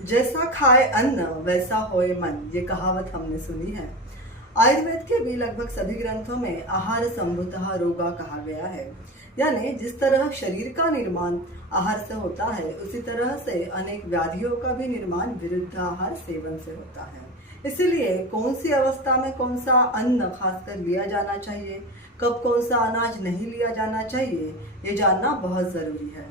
जैसा खाए अन्न वैसा होए मन, ये कहावत हमने सुनी है। आयुर्वेद के भी लगभग सभी ग्रंथों में आहार संभूतः रोगा कहा गया है। यानी जिस तरह शरीर का निर्माण आहार से होता है, उसी तरह से अनेक व्याधियों का भी निर्माण विरुद्ध आहार सेवन से होता है। इसलिए कौन सी अवस्था में कौन सा अन्न खासकर लिया जाना चाहिए, कब कौन सा अनाज नहीं लिया जाना चाहिए, ये जानना बहुत जरूरी है।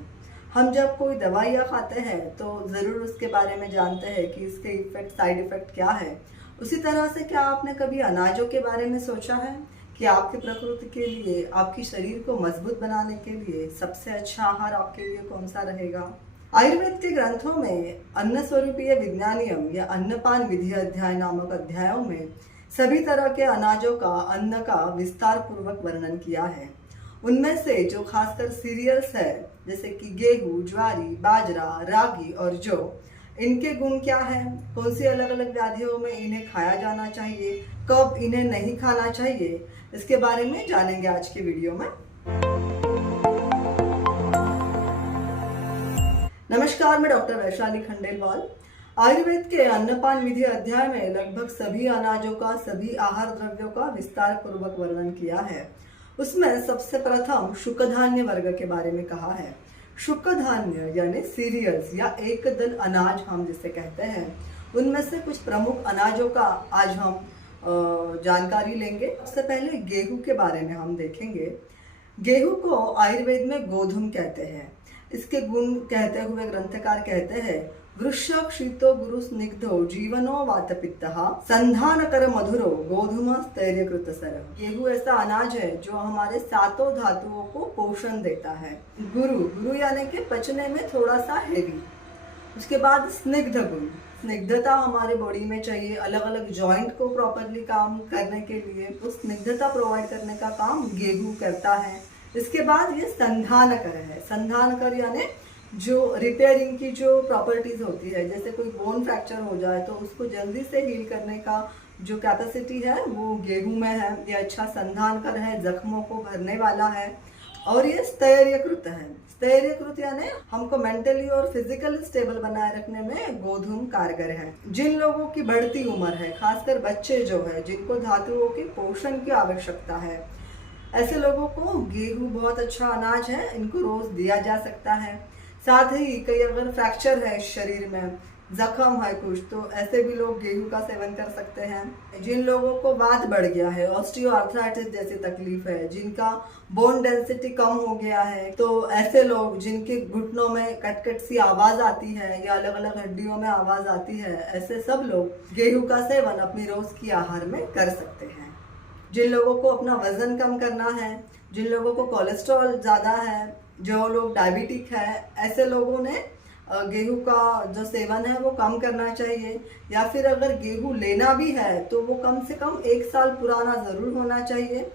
हम जब कोई दवाइयाँ खाते हैं तो ज़रूर उसके बारे में जानते हैं कि इसके इफेक्ट, साइड इफेक्ट क्या है। उसी तरह से क्या आपने कभी अनाजों के बारे में सोचा है कि आपकी प्रकृति के लिए, आपकी शरीर को मजबूत बनाने के लिए सबसे अच्छा आहार आपके लिए कौन सा रहेगा? आयुर्वेद के ग्रंथों में अन्न स्वरूपीय विज्ञानियम या अन्नपान विधि अध्याय नामक अध्यायों में सभी तरह के अनाजों का, अन्न का विस्तार पूर्वक वर्णन किया है। उनमें से जो खासकर सीरियल्स है, जैसे कि गेहूं, ज्वारी, बाजरा, रागी और जौ, इनके गुण क्या है, कौन सी अलग अलग व्याधियों में इन्हें खाया जाना चाहिए, कब इन्हें नहीं खाना चाहिए, इसके बारे में जानेंगे आज की वीडियो में। नमस्कार, मैं डॉक्टर वैशाली खंडेलवाल। आयुर्वेद के अन्नपान विधि अध्याय में लगभग सभी अनाजों का, सभी आहार द्रव्यों का विस्तार पूर्वक वर्णन किया है। उसमें सबसे प्रथम शुकधान्य वर्ग के बारे में कहा है। शुकधान्य यानी सीरियल्स या एक दल अनाज हम जिसे कहते हैं, उनमें से कुछ प्रमुख अनाजों का आज हम जानकारी लेंगे। सबसे पहले गेहूं के बारे में हम देखेंगे। गेहूं को आयुर्वेद में गोधूम कहते हैं। इसके गुण कहते हुए ग्रंथकार कहते हैं, वृषक शीतो गुरु स्निग्धो जीवनो वातपित्तः संधान कर मधुरो गोधूम स्थैर्यकृत सर। गेहूं ऐसा अनाज है जो हमारे सातों धातुओं को पोषण देता है। गुरु यानी कि पचने में थोड़ा सा हेवी। उसके बाद स्निग्ध गुण, स्निग्धता हमारे बॉडी में चाहिए अलग अलग जॉइंट को प्रॉपरली काम करने के लिए, तो स्निग्धता प्रोवाइड करने का काम गेहूं करता है। इसके बाद ये संधानकर है। संधानकर यानी जो रिपेयरिंग की जो प्रॉपर्टीज होती है, जैसे कोई बोन फ्रैक्चर हो जाए तो उसको जल्दी से हील करने का जो कैपेसिटी है वो गेहूं में है। ये अच्छा संधानकर है, जख्मों को भरने वाला है। और ये स्थैर्यकृत है। स्थैर्यकृत यानी हमको मेंटली और फिजिकली स्टेबल बनाए रखने में गोधूम कारगर है। जिन लोगों की बढ़ती उम्र है, खासकर बच्चे जो है, जिनको धातुओं के पोषण की आवश्यकता है, ऐसे लोगों को गेहूं बहुत अच्छा अनाज है, इनको रोज दिया जा सकता है। साथ ही कई अगर फ्रैक्चर है शरीर में, जख्म है कुछ, तो ऐसे भी लोग गेहूं का सेवन कर सकते हैं। जिन लोगों को वात बढ़ गया है, ऑस्टियोआर्थराइटिस जैसी तकलीफ है, जिनका बोन डेंसिटी कम हो गया है, तो ऐसे लोग जिनके घुटनों में कटकट सी आवाज आती है या अलग अलग हड्डियों में आवाज आती है, ऐसे सब लोग गेहूं का सेवन अपनी रोज की आहार में कर सकते हैं। जिन लोगों को अपना वजन कम करना है, जिन लोगों को कोलेस्ट्रॉल ज़्यादा है, जो लोग डायबिटिक है, ऐसे लोगों ने गेहूं का जो सेवन है वो कम करना चाहिए। या फिर अगर गेहूं लेना भी है तो वो कम से कम 1 साल पुराना ज़रूर होना चाहिए।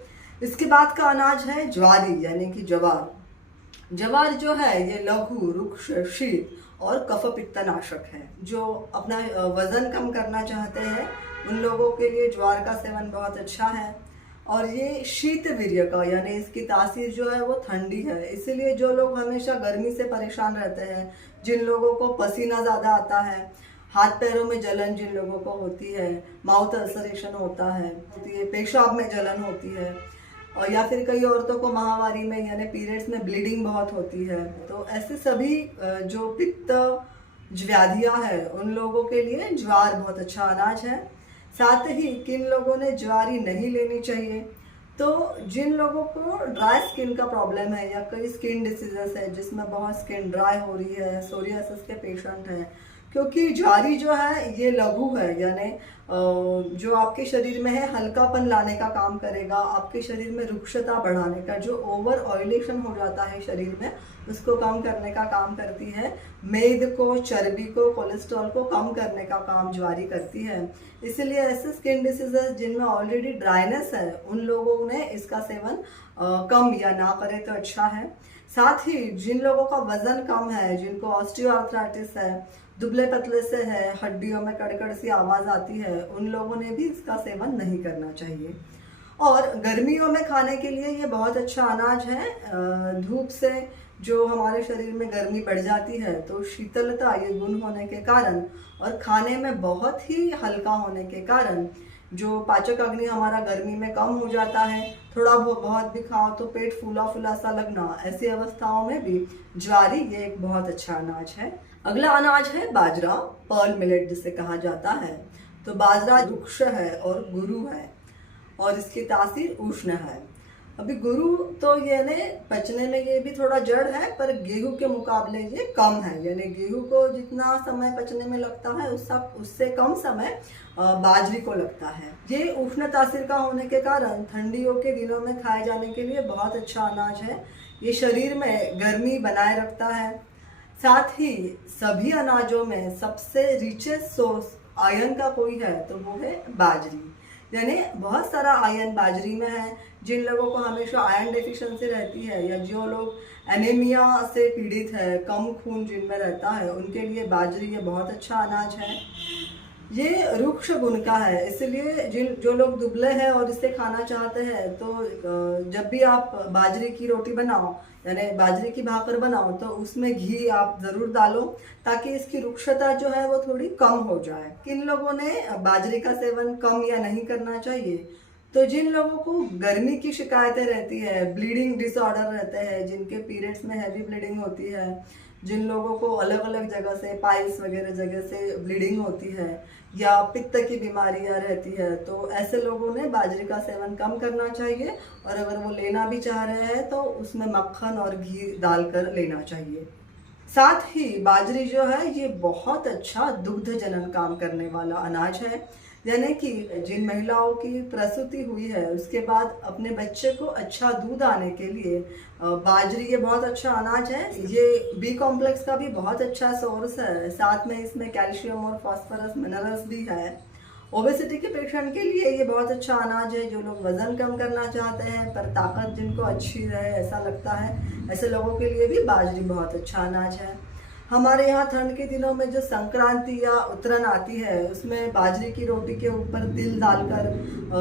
इसके बाद का अनाज है ज्वारी यानी कि ज्वार। ज्वार जो है ये लघु, रुक्ष, शीत और कफ पित्तनाशक है। जो अपना वजन कम करना चाहते हैं उन लोगों के लिए ज्वार का सेवन बहुत अच्छा है। और ये शीत वीर्य का यानी इसकी तासीर जो है वो ठंडी है। इसीलिए जो लोग हमेशा गर्मी से परेशान रहते हैं, जिन लोगों को पसीना ज़्यादा आता है, हाथ पैरों में जलन जिन लोगों को होती है, माउथ अल्सरेशन होता है, पेशाब में जलन होती है, और या फिर कई औरतों को माहवारी में यानी पीरियड्स में ब्लीडिंग बहुत होती है, तो ऐसे सभी जो पित्त व्याधियाँ हैं उन लोगों के लिए ज्वार बहुत अच्छा अनाज है। साथ ही किन लोगों ने ज्वारी नहीं लेनी चाहिए, तो जिन लोगों को ड्राई स्किन का प्रॉब्लम है या कई स्किन डिसीजेस है जिसमें बहुत स्किन ड्राई हो रही है, सोरियासिस के पेशेंट हैं, क्योंकि ज्वारी जो है ये लघु है, यानी जो आपके शरीर में है हल्कापन लाने का काम करेगा, आपके शरीर में रुक्षता बढ़ाने का, जो ओवर ऑयलेशन हो जाता है शरीर में उसको कम करने का काम करती है। मेद को, चर्बी को, कोलेस्ट्रॉल को कम करने का काम ज्वारी करती है। इसलिए ऐसे स्किन डिसीजेस जिनमें ऑलरेडी ड्राइनेस है उन लोगों ने इसका सेवन कम या ना करे तो अच्छा है। साथ ही जिन लोगों का वजन कम है, जिनको ऑस्टियोआर्थराइटिस है, दुबले पतले से है, हड्डियों में कड़कड़ सी आवाज आती है, उन लोगों ने भी इसका सेवन नहीं करना चाहिए। और गर्मियों में खाने के लिए ये बहुत अच्छा अनाज है। धूप से जो हमारे शरीर में गर्मी बढ़ जाती है, तो शीतलता ये गुण होने के कारण और खाने में बहुत ही हल्का होने के कारण जो पाचक अग्नि हमारा गर्मी में कम हो जाता है, थोड़ा बहुत भी खाओ तो पेट फूला फूला सा लगना, ऐसी अवस्थाओं में भी ज्वारी ये एक बहुत अच्छा अनाज है। अगला अनाज है बाजरा, पर्ल मिलेट जिसे कहा जाता है। तो बाजरा वृक्ष है और गुरु है और इसकी तासीर उष्ण है। अभी गुरु तो यानी पचने में ये भी थोड़ा जड़ है, पर गेहूं के मुकाबले ये कम है। यानी गेहूं को जितना समय पचने में लगता है उससे कम समय बाजरी को लगता है। ये उष्ण तासीर का होने के कारण ठंडियों के दिनों में खाए जाने के लिए बहुत अच्छा अनाज है। ये शरीर में गर्मी बनाए रखता है। साथ ही सभी अनाजों में सबसे रिचेस्ट सोर्स आयरन का कोई है तो वो है बाजरी। यानी बहुत सारा आयरन बाजरी में है। जिन लोगों को हमेशा आयरन डेफिशिएंसी रहती है या जो लोग एनीमिया से पीड़ित है, कम खून जिनमें रहता है, उनके लिए बाजरी ये बहुत अच्छा अनाज है। ये वृक्ष गुण का है, इसलिए जो लोग दुबले हैं और इसे खाना चाहते हैं तो जब भी आप बाजरी की रोटी बनाओ यानी बाजरे की भाकर बनाओ तो उसमें घी आप ज़रूर डालो ताकि इसकी रुक्षता जो है वो थोड़ी कम हो जाए। किन लोगों ने बाजरे का सेवन कम या नहीं करना चाहिए? तो जिन लोगों को गर्मी की शिकायतें रहती है, ब्लीडिंग डिसऑर्डर रहते हैं, जिनके पीरियड्स में हैवी ब्लीडिंग होती है, जिन लोगों को अलग अलग जगह से पाइल्स वगैरह जगह से ब्लीडिंग होती है या पित्त की बीमारियां रहती है, तो ऐसे लोगों ने बाजरे का सेवन कम करना चाहिए और अगर वो लेना भी चाह रहे हैं तो उसमें मक्खन और घी डालकर लेना चाहिए। साथ ही बाजरी जो है ये बहुत अच्छा दुग्ध जनन काम करने वाला अनाज है। यानी कि जिन महिलाओं की प्रसूति हुई है उसके बाद अपने बच्चे को अच्छा दूध आने के लिए बाजरी ये बहुत अच्छा अनाज है। ये बी कॉम्प्लेक्स का भी बहुत अच्छा सोर्स है। साथ में इसमें कैल्शियम और फास्फोरस मिनरल्स भी है। ओबेसिटी के पेशेंट के लिए ये बहुत अच्छा अनाज है। जो लोग वजन कम करना चाहते हैं पर ताकत जिनको अच्छी रहे ऐसा लगता है, ऐसे लोगों के लिए भी बाजरी बहुत अच्छा अनाज है। हमारे यहाँ ठंड के दिनों में जो संक्रांति या उत्तरायण आती है उसमें बाजरे की रोटी के ऊपर तिल डालकर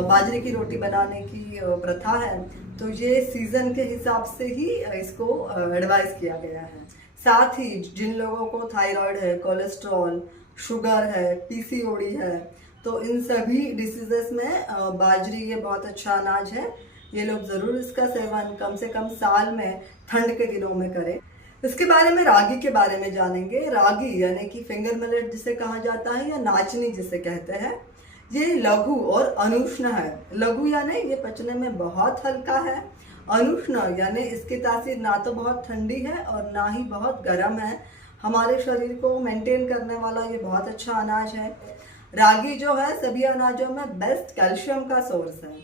बाजरे की रोटी बनाने की प्रथा है। तो ये सीजन के हिसाब से ही इसको एडवाइस किया गया है। साथ ही जिन लोगों को थायराइड है, कोलेस्ट्रॉल, शुगर है, पीसीओडी है, तो इन सभी डिसीजेस में बाजरी ये बहुत अच्छा अनाज है। ये लोग ज़रूर इसका सेवन कम से कम साल में ठंड के दिनों में करें। इसके बारे में रागी के बारे में जानेंगे। रागी यानी कि फिंगर मिलेट जिसे कहा जाता है या नाचनी जिसे कहते हैं, ये लघु और अनुष्ण है। लघु यानी ये पचने में बहुत हल्का है। अनुष्ण यानी इसकी तासीर ना तो बहुत ठंडी है और ना ही बहुत गर्म है। हमारे शरीर को मेंटेन करने वाला ये बहुत अच्छा अनाज है। रागी जो है सभी अनाजों में बेस्ट कैल्शियम का सोर्स है।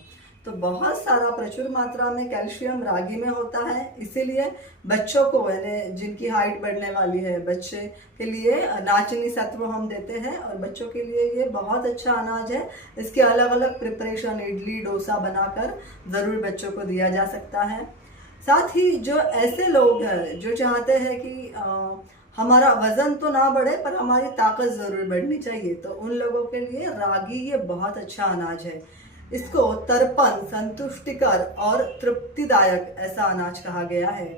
तो बहुत सारा प्रचुर मात्रा में कैल्शियम रागी में होता है। इसीलिए बच्चों को यानी जिनकी हाइट बढ़ने वाली है बच्चे के लिए नाचनी सत्व हम देते हैं और बच्चों के लिए ये बहुत अच्छा अनाज है। इसके अलग अलग प्रिपरेशन इडली डोसा बनाकर ज़रूर बच्चों को दिया जा सकता है। साथ ही जो ऐसे लोग हैं जो चाहते हैं कि हमारा वजन तो ना बढ़े पर हमारी ताकत ज़रूर बढ़नी चाहिए, तो उन लोगों के लिए रागी ये बहुत अच्छा अनाज है। इसको तर्पण, संतुष्टिकर और तृप्तिदायक ऐसा अनाज कहा गया है।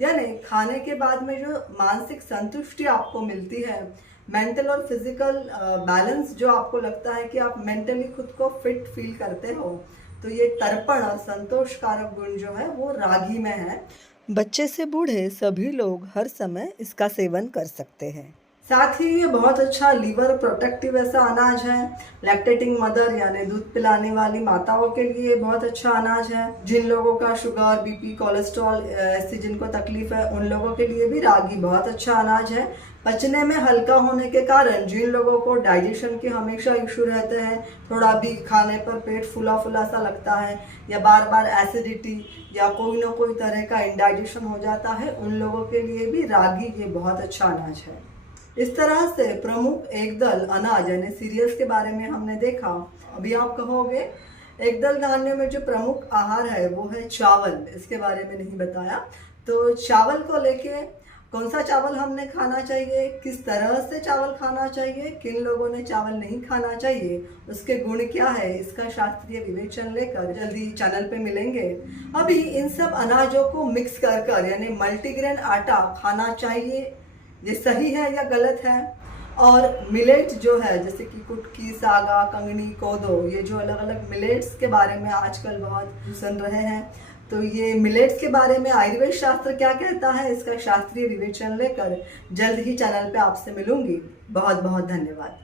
यानी खाने के बाद में जो मानसिक संतुष्टि आपको मिलती है, मेंटल और फिजिकल बैलेंस जो आपको लगता है कि आप मेंटली खुद को फिट फील करते हो, तो ये तर्पण और संतोषकारक गुण जो है वो रागी में है। बच्चे से बूढ़े सभी लोग हर समय इसका सेवन कर सकते हैं। साथ ही ये बहुत अच्छा लीवर प्रोटेक्टिव ऐसा अनाज है। लैक्टेटिंग मदर यानी दूध पिलाने वाली माताओं के लिए बहुत अच्छा अनाज है। जिन लोगों का शुगर, बीपी, कोलेस्ट्रॉल ऐसी जिनको तकलीफ है उन लोगों के लिए भी रागी बहुत अच्छा अनाज है। पचने में हल्का होने के कारण जिन लोगों को डाइजेशन के हमेशा इशू रहते हैं, थोड़ा भी खाने पर पेट फूला फूला सा लगता है या बार बार एसिडिटी या कोई ना कोई तरह का इंडाइजेशन हो जाता है, उन लोगों के लिए भी रागी ये बहुत अच्छा अनाज है। इस तरह से प्रमुख एकदल अनाज यानी सीरियल्स के बारे में हमने देखा। अभी आप कहोगे एकदल धान्य में जो प्रमुख आहार है वो है चावल, इसके बारे में नहीं बताया। तो चावल को लेके कौन सा चावल हमने खाना चाहिए, किस तरह से चावल खाना चाहिए, किन लोगों ने चावल नहीं खाना चाहिए, उसके गुण क्या है, इसका शास्त्रीय विवेचन लेकर जल्दी चैनल पे मिलेंगे। अभी इन सब अनाजों को मिक्स कर कर यानी मल्टीग्रेन आटा खाना चाहिए, ये सही है या गलत है। और मिलेट जो है जैसे कि कुटकी, सागा, कंगनी, कोदो, ये जो अलग अलग मिलेट्स के बारे में आजकल बहुत सुन रहे हैं, तो ये मिलेट्स के बारे में आयुर्वेद शास्त्र क्या कहता है, इसका शास्त्रीय विवेचन लेकर जल्द ही चैनल पे आपसे मिलूंगी। बहुत बहुत धन्यवाद।